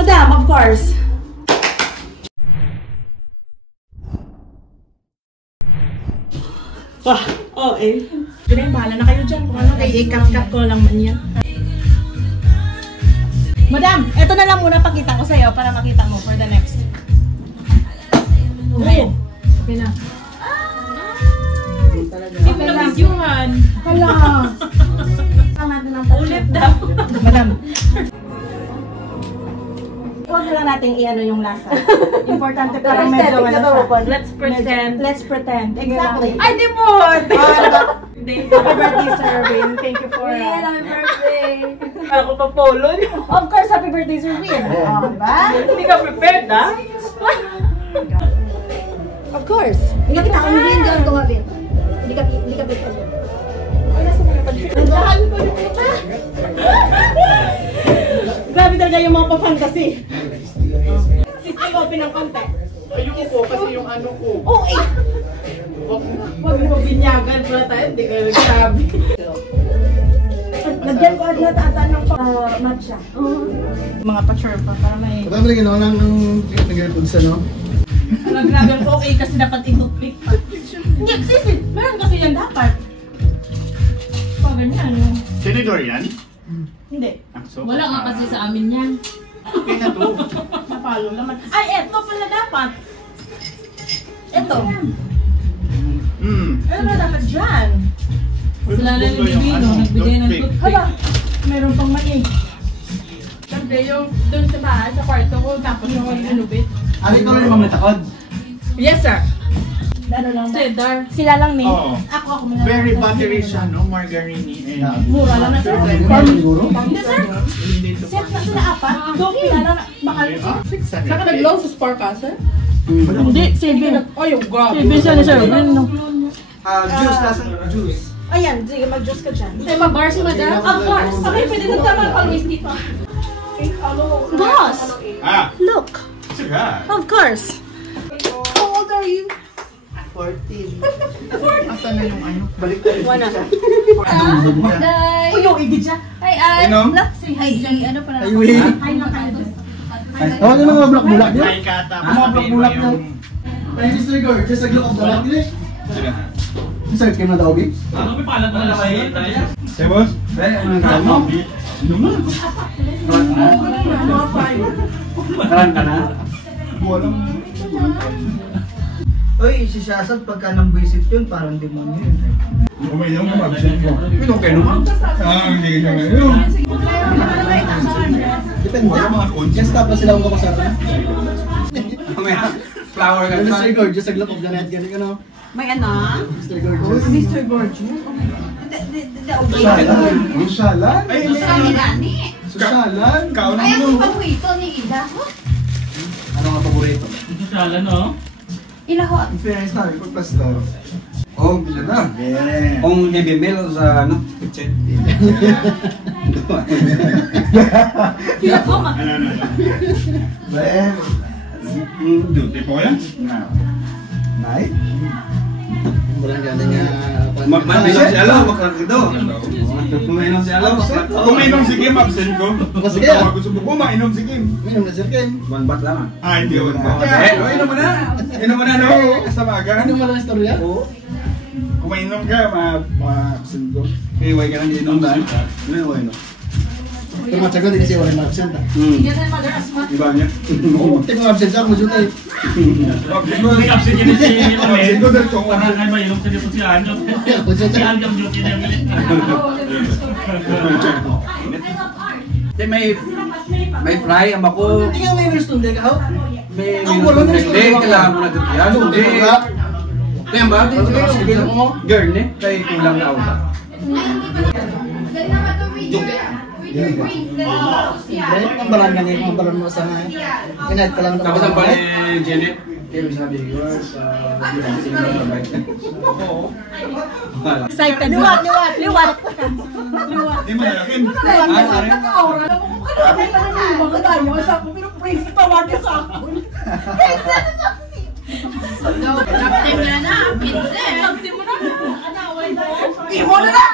Madam, of course. Wah, oh eh. Ganyan, bahala na kayo dyan. Kung ano, i-cut-cut ko lang man yan. Madam, eto na lang muna pakita ko sa'yo para makita mo for the next. Okay. Okay na. Hindi ko na-videohan. Hala. Ulit daw. Madam. Huwag na lang natin i-ano yung lasa. Importante para medyo Let's pretend. Let's pretend. Exactly. Ay, di mo! Happy birthday, Sir Win. Thank you for... Happy birthday! Parang ko pa-polo. Of course, happy birthday, Sir Win. Oh, diba? Hindi ka prepared, ha? Of course. Hindi ka kita, hindi doon tumabit. Hindi ka prepared. Nandahan ko yung ito. Grabe talaga yung mga pa-fantasy. Sister, open ng konti. Ayoko po kasi yung ano ko. Oh, eh! Huwag mo binyagan pala tayo, hindi kayo nagsabi. Lagyan ko agad ata ng matcha. Mga pa-churpa para may... Pagka mo ginawa lang ng nag-repods ano? Grabe ang okay kasi dapat i-toothpick. Hindi, kasi meron kasi yan dapat. Pag ganyan. Senador yan? Hindi. Wala nga kasi sa amin yan. Okay na to. Napalo naman. Ay, eto pala dapat. Eto. Ano na dapat dyan? Sila na nagbigay, no? Nagbigay ng toothpick. Hala, meron pang mali. Siyempre, yung doon sa bahay, sa kwarto ko, tapos yung inubit. Ano ikaw rin mga matakod? Yes, sir. Ano lang na? Cheddar. Sila lang ni. Oo. Ako muna. Very buttery siya, no? Margarine and... Mura lang na sir. Siguro? Hindi sir. Hindi to. Set na sila apat. Doon pila na mahal siya. 600. Saka nag-low sa Spark, sir? Hindi, Silvin. Ay, yung grabe. Silvin siya ni sir. Juice, nasa juice. Ayan, sige, mag-juice ka dyan. Ay, mag-bar si madam? Of course. Okay, pwede na tama ang pang-whisky pa. Boss! Ah! Look! Saka! Of course! How old are you? 14. Asan na yung ano? Balik tayo. Wala. Day! Uy, yung igid siya. Hi, Ay! Ano? Say hi lang. Ano pala? Ay, wait. Ay, nakaidos. Oh, ano mga bulak-bulak niyo? Ang mga bulak-bulak niyo. Ay, Mr. Gore, just a look of the bulak niyo. Masakit kayo na daw, Big? Ano may palat na lang tayo? Hey, boss? Hey, ano na mo? Karan ka na? Walang... Uy, si Shasad pagka nang-visit yun, parang demonyo yun. Uminom ka mag-visit ko. Uminom kayo naman? Hindi ka siya ngayon. Depende. Mga coach. Just stop na sila kung kapasaran. Flower ka. Mr. Gorgeous, sa glove of the net. Ganun ka no? May ano? Mr. Gorgeous. Mr. Gorgeous? Susyalan? Susyalan? Ay, Gani. susyalan? Kaunan Ay, ang mo. paborito ni Ida. Ano nga paborito? Ito sala, no? Ilahot. In fairness na, pagpastar. Oh, pila na. Yeah. Kung heavy meal sa ano? Kitchen. Sila po ka. Well, duty po yan? Nay? Walang galing Mag-mainom si Alo, makratido. Mag-mainom si Alo, makratido. Kumainom si Kim, absent ko. Sige. Gusto mo kumainom si Kim. Mainom na si Kim. One bat lang ah. Hindi ako na. Inom mo na. Inom mo na, no? Kasamaga. Inom mo lang istorya? Oo. Kumainom ka, ma-absent ko. Iway ka lang inom na. Ano yung inom? Pero matyago, hindi kasi wala ma-absent ah. Hindi na mother as much. Iba niya. Oo, tingnan absent siya, kung tayo. May kapsin yun si Absent ko dahil kung Parang kayo ba yun sa dito si Anjo? Si Anjo yung duty na galit. May fry, ang bako. tingnan may restunde ka, ho? May Ang wala na hindi, kailangan mo na dito yan. Hindi. Kaya ba? Girl, ne? Kaya kulang na auta. Pambalan ka niya, pambalan mo sa pinahit ka lang. Tapos ang pala ni Janet, kaya sabi ko, Excited. Liwat. Hindi mo nalakin. Captain na na, pinse. Captain mo na. Imo na na!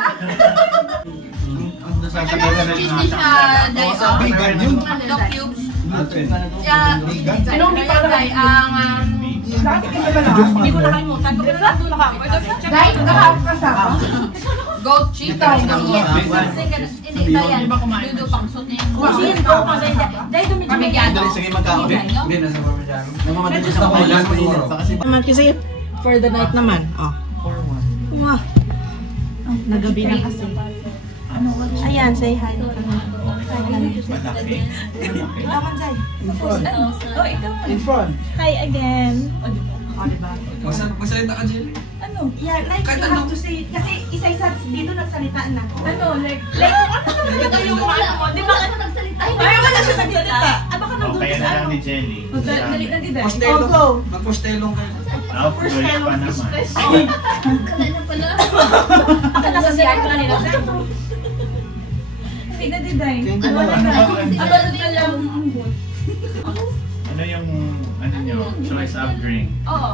Cheese ni siya, dahil sa hot dog cubes. Anong di pa tayo ang... Hindi ko nakalimutan. Pero nandun na ako. Dahil nakakasama? Goat cheese. Hindi ba yan? Dudo pangsot niya. Kusin ko. Dahil dumidyo. Pamigyado. Sige, magkakape. Hindi, nasa Parmesan. Namamatay sa kapilan ko yun. Naman kasi for the night naman. Oh. Wow. Nagabi na kasi. Ayan, say hi. Naman, Zay. Oh, ikaw. In front. Hi again. O, diba? Magsalita ka, Jelly. Ano? Yeah, like Kahit you ano. have to say, kasi isa-isa dito nagsalitaan na. Ano, like... Ito yung ano mo, di ba? Ano nagsalita? Ay, wala siya nagsalita. Ah, baka O, nandun kaya sa na lang ano. ni Jelly. Dali na di dahil. Postelong. Oh, go. Magpostelong kayo. Outdoors pa naman. Kala na pala. Baka nasa CR ka nila. Hindi na di dahil. Ano ba? Abalot ka lang. Ano yung, ano nyo, choice of drink? Oo.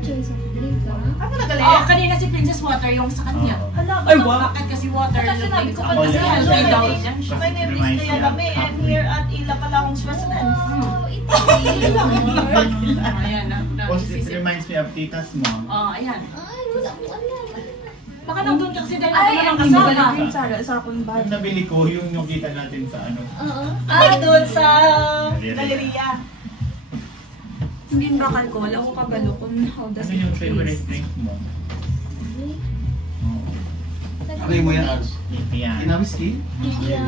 Choice of drink ah. Ano nagaling? Oh, kanina si Princess Water yung sa kanya. Oo. Ay, wow. Bakit kasi water yung Sinabi ko pa Ako kasi din. hello, Hello. daw. Kasi My name is reminds Kuya me of Lame and here at Ila Palakong Switzerland. Oh, ito. Ayan. It reminds me of Tita's mom. Oh, ayan. Ay, wala ko alam. Baka nandun ka kasi dahil Ay, natin ang ang kasama. kasama. Sa akong bahay. Yung nabili ko, yung kita natin sa ano. Oo. Ay, doon sa Galeria. galeria. Hindi bakal ko. Wala ko kabalo kung how does Ano yung favorite drink mo? Ano yung mo yan, Ars? Yan. Kinawiski?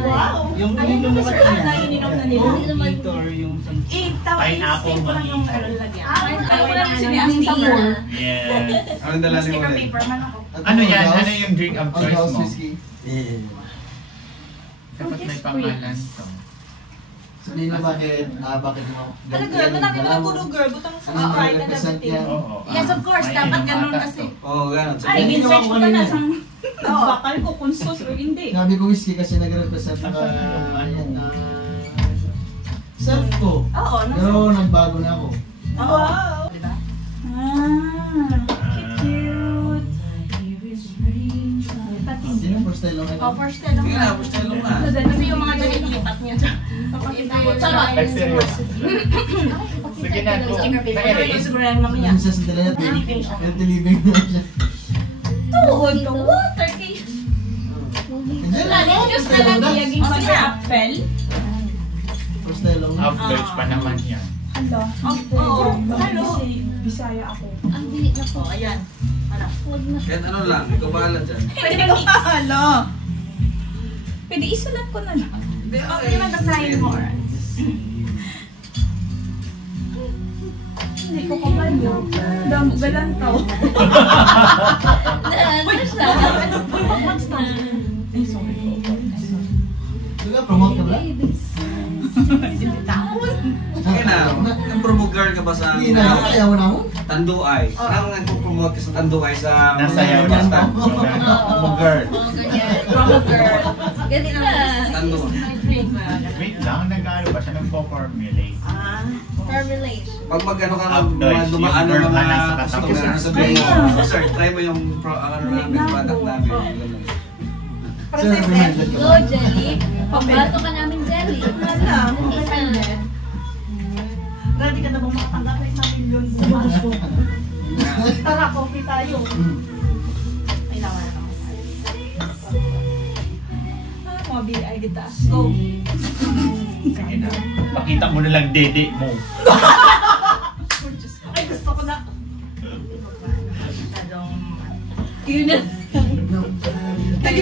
Wow! Yung Ayun ininom mo Sir kanina. Ana, ininom na nila. Hindi naman. Ito or yung... Pineapple ko lang yung mojito. lagyan. Ayaw ko lang Ay, siniastimor. Yes. Anong dala ni mo Sticker rin? paper man ako. Ano yan? Ano yung drink of choice House mo? whiskey. Dapat may pangalan to. Sabihin na bakit mo... Ano girl, manami mga guru girl, butang sa Sprite and everything. Oo. Yes, of course. May Dapat inom ganun ata kasi. to. Oo, gano'n. Ay, in-search ko na na sa bakal ko kung sus or hindi. Sabi ko whiskey kasi nag-represent na... Self ko. Oo, Pero nagbago na ako. wow! Diba? Ah, cute. Sino first time lang Oh, first time Sige na, postelong na. Kasi yung mga nalilipat niya dyan. Sarap. Ay, seryoso. Sige na, go. Nag-erase? Siguro lang mamaya. Yung sa sandali at healthy living na siya. Tuod ka, water kay... Just na lang iyaging mag-apple. First time lang. Outdoors pa naman yan. Hello. Oo. Hello. Bisaya ako. Ang dili na po. Oh, ayan. Huwag na. Kahit ano lang, ikaw bahala dyan. Pwede mo hello. Pwede isulat ko na lang. Okay, mag-assign mo. Hindi ko kabalo. Damo galantaw. Ano siya? Ay, sorry. Diba, promote ka ba? Sige na, nag-promote girl ka ba sa Hindi na, kaya mo na ako. Tanduay? Anong nag-promote ka sa Tanduay sa... Nasayaw na sa girl. Oh, ganyan. Promo girl. Ganyan na. Tanduay. Wait lang, nag-ano pa siya nag-formulate. Formulate. Pag mag-ano ka Outdoors, dumaan yung ng verb mga na nasa customer, katapusan. sabihin mo, sir, try mo yung ano namin, product namin. Ganun. Sir, reminded ka Go, ba? Jelly. Pambato ka namin, Jelly. Wala. Ready ka na bang makatanggap ng 1 million? Tara, coffee tayo. Ay, naman na naman. Mga BI kita. Go. Sige na. Pakita mo na lang dede mo. Ay, gusto ko na. Yun na.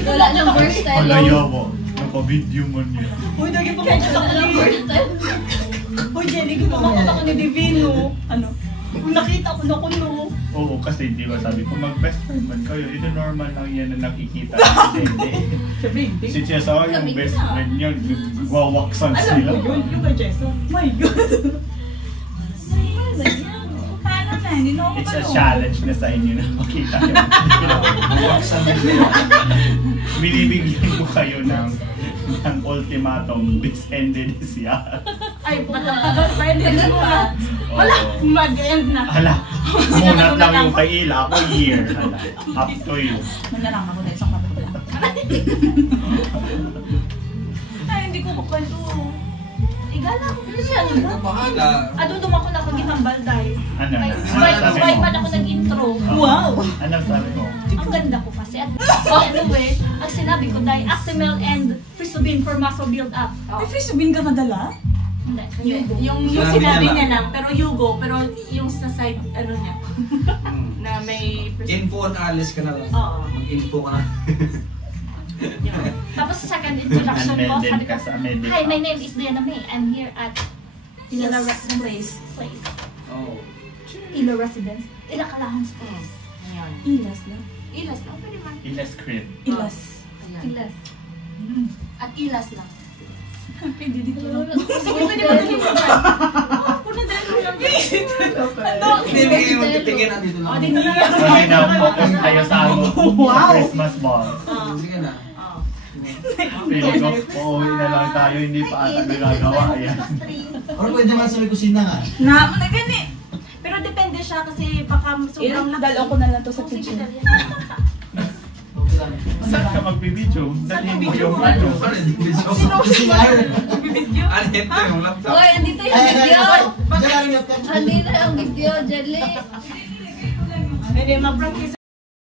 Wala nang first time. Palayo mo. Naka-video mo niya. Uy, dagi pa kayo sa Uy, Jenny, gumamakot ako ni Divino. Ano? Kung nakita ko na kuno. Oo, kasi di ba sabi ko mag-best friend man kayo. Ito normal lang yan na nakikita si Dede. Si Chesa yung best friend niya. Wawaksan Alam sila. mo yun, yung kay Jessa. My God. Paano na? Hindi na ako It's a palo. challenge na sa inyo na makita yun. Buksan mo sila. Binibigyan ko kayo ng ultimatum. This ended siya. Ay, pwede na ba? Wala, mag-end na. Hala, munat lang yung kay Ila. Ako year. Hala, up to you. Manarang ako na isang kapit lang. Ay, hindi ko kapalo. Igala ako kasi ano ba? Bahala. Adudum ako nakagitambal dahil. Ano? Why man ako nag-intro? Wow! Anong sabi mo? Ang ganda ko kasi. At anyway, ang sinabi ko dahil Actimel and Frisubin for muscle build up. May Frisubin ka nadala? Hindi. Yung Sinabi sinabi niya niya lang, pero Yugo, pero yung sa side, ano niya, na may... Info on Alice ka na lang. Oo. Mag-info ka na. Tapos sa second introduction ko, Unmelded sabi ko, ka sa Medica. hi, my name is Diana May. I'm here at Ila Residence. Oh. Ila Residence. Ila Kalahans Place. Ayan. Ilas lang. Ilas lang, pwede man. Ilas crib. Ilas. Ayan. Ilas. At Ilas lang. Pwede dito lang. Sige, pwede ba dito lang? Puno dahil mo lang. Ano? Hindi, magtitigil na dito lang. Dito na lang. Kasi na-focus tayo sa Wow! Christmas ball. Sige na. Feeling ko, uuwi na lang tayo, hindi pa ata nagagawa. Ayan. Or pwede man sa may kusina nga. Na, na gani. Pero depende siya kasi baka sobrang Dalaw ko na lang to sa kitchen. Saan ka magbibidyo? Dalhin mo yung ano. Ano ito yung laptop? Hoy, andito yung video! Diyan lang yung laptop. Andito yung video, Jelly! Hindi, mag-practice